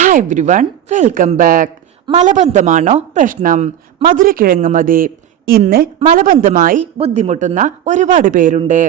Hi everyone, welcome back. മലബന്ധമാണോ പ്രശ്നം? മധുരക്കിഴങ്ങ് മതി. ഇന്ന് മലബന്ധമായി ബുദ്ധിമുട്ടുന്ന ഒരുപാട് പേരുണ്ട്.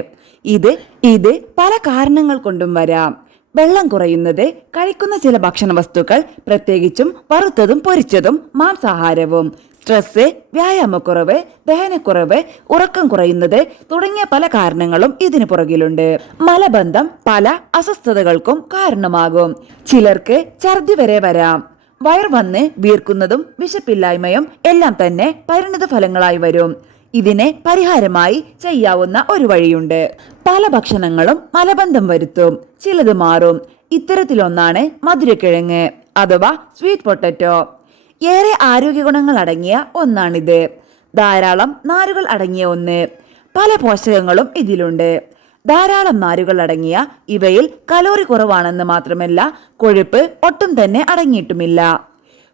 ഇത് പല കാരണങ്ങൾ കൊണ്ടും വരാം. വെള്ളം കുറയുന്നത്, കഴിക്കുന്ന ചില ഭക്ഷണ വസ്തുക്കൾ, പ്രത്യേകിച്ചും വറുത്തതും പൊരിച്ചതും മാംസാഹാരവും, സ്ട്രെസ്, വ്യായാമക്കുറവ്, ദഹനക്കുറവ്, ഉറക്കം കുറയുന്നത് തുടങ്ങിയ പല കാരണങ്ങളും ഇതിനു പുറകിലുണ്ട്. മലബന്ധം പല അസ്വസ്ഥതകൾക്കും കാരണമാകും. ചിലർക്ക് ഛർദി വരെ വരാം. വയർ വന്ന് വീർക്കുന്നതും വിശപ്പില്ലായ്മയും എല്ലാം തന്നെ പരിണിത ഫലങ്ങളായി വരും. ഇതിനെ പരിഹാരമായി ചെയ്യാവുന്ന ഒരു വഴിയുണ്ട്. പല ഭക്ഷണങ്ങളും മലബന്ധം വരുത്തും, ചിലത് മാറും. ഇത്തരത്തിലൊന്നാണ് മധുരക്കിഴങ്ങ് അഥവാ സ്വീറ്റ് പൊട്ടറ്റോ. ഏറെ ആരോഗ്യ ഗുണങ്ങൾ അടങ്ങിയ ഒന്നാണിത്. ധാരാളം നാരുകൾ അടങ്ങിയ ഒന്ന്. പല പോഷകങ്ങളും ഇതിലുണ്ട്. ധാരാളം നാരുകൾ അടങ്ങിയ ഇവയിൽ കലോറി കുറവാണെന്ന് മാത്രമല്ല, കൊഴുപ്പ് ഒട്ടും തന്നെ അടങ്ങിയിട്ടുമില്ല.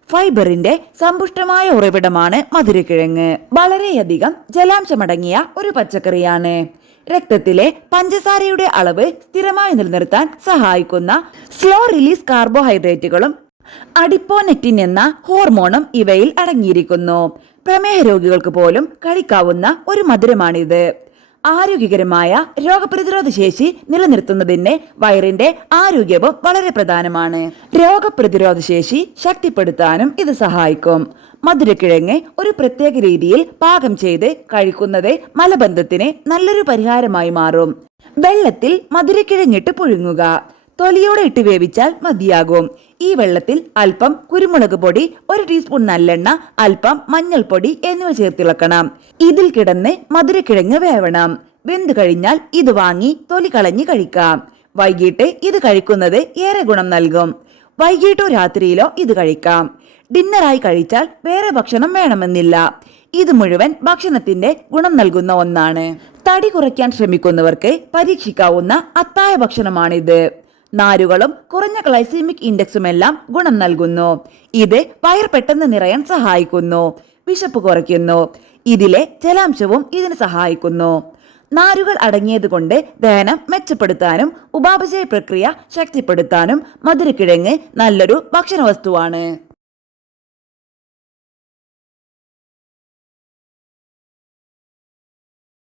ഫൈബറിന്റെ സമ്പുഷ്ടമായ ഉറവിടമാണ് മധുരക്കിഴങ്ങ്. വളരെയധികം ജലാംശമടങ്ങിയ ഒരു പച്ചക്കറിയാണ്. രക്തത്തിലെ പഞ്ചസാരയുടെ അളവ് സ്ഥിരമായി നിലനിർത്താൻ സഹായിക്കുന്ന സ്ലോ റിലീസ് കാർബോഹൈഡ്രേറ്റുകളും അഡിപ്പോനെക്റ്റിൻ എന്ന ഹോർമോണും ഇവയിൽ അടങ്ങിയിരിക്കുന്നു. പ്രമേഹ രോഗികൾക്ക് പോലും കഴിക്കാവുന്ന ഒരു മധുരമാണിത്. ആരോഗ്യകരമായ രോഗപ്രതിരോധ ശേഷി നിലനിർത്തുന്നതിന് വയറിന്റെ ആരോഗ്യവും വളരെ പ്രധാനമാണ്. രോഗപ്രതിരോധ ശേഷി ശക്തിപ്പെടുത്താനും ഇത് സഹായിക്കും. മധുരക്കിഴങ്ങ് ഒരു പ്രത്യേക രീതിയിൽ പാകം ചെയ്ത് കഴിക്കുന്നത് മലബന്ധത്തിന് നല്ലൊരു പരിഹാരമായി മാറും. വെള്ളത്തിൽ മധുരക്കിഴങ്ങിട്ട് പുഴുങ്ങുക. തൊലിയോടെ ഇട്ട് വേവിച്ചാൽ മതിയാകും. ഈ വെള്ളത്തിൽ അല്പം കുരുമുളക് പൊടി, 1 ടീസ്പൂൺ നല്ലെണ്ണ, അല്പം മഞ്ഞൾപ്പൊടി എന്നിവ ചേർത്തിളക്കണം. ഇതിൽ കിടന്ന് മധുരക്കിഴങ്ങ് വേവണം. വെന്തു കഴിഞ്ഞാൽ ഇത് വാങ്ങി തൊലി കളഞ്ഞ് കഴിക്കാം. വൈകിട്ട് ഇത് കഴിക്കുന്നത് ഏറെ ഗുണം നൽകും. വൈകിട്ടോ രാത്രിയിലോ ഇത് കഴിക്കാം. ഡിന്നറായി കഴിച്ചാൽ വേറെ ഭക്ഷണം വേണമെന്നില്ല. ഇത് മുഴുവൻ ഭക്ഷണത്തിന്റെ ഗുണം നൽകുന്ന ഒന്നാണ്. തടി കുറയ്ക്കാൻ ശ്രമിക്കുന്നവർക്ക് പരീക്ഷിക്കാവുന്ന അത്താഴ ഭക്ഷണമാണിത്. നാരുകളും കുറഞ്ഞ ഗ്ലൈസീമിക് ഇൻഡെക്സുമെല്ലാം ഗുണം നൽകുന്നു. ഇത് വയർ പെട്ടെന്ന് നിറയാൻ സഹായിക്കുന്നു. വിശപ്പ് കുറയ്ക്കുന്നു. ഇതിലെ ജലാംശവും ഇതിന് സഹായിക്കുന്നു. നാരുകൾ അടങ്ങിയത് കൊണ്ട് ദഹനം മെച്ചപ്പെടുത്താനും ഉപാപചയ പ്രക്രിയ ശക്തിപ്പെടുത്താനും മധുരക്കിഴങ്ങ് നല്ലൊരു ഭക്ഷണ വസ്തുവാണ്.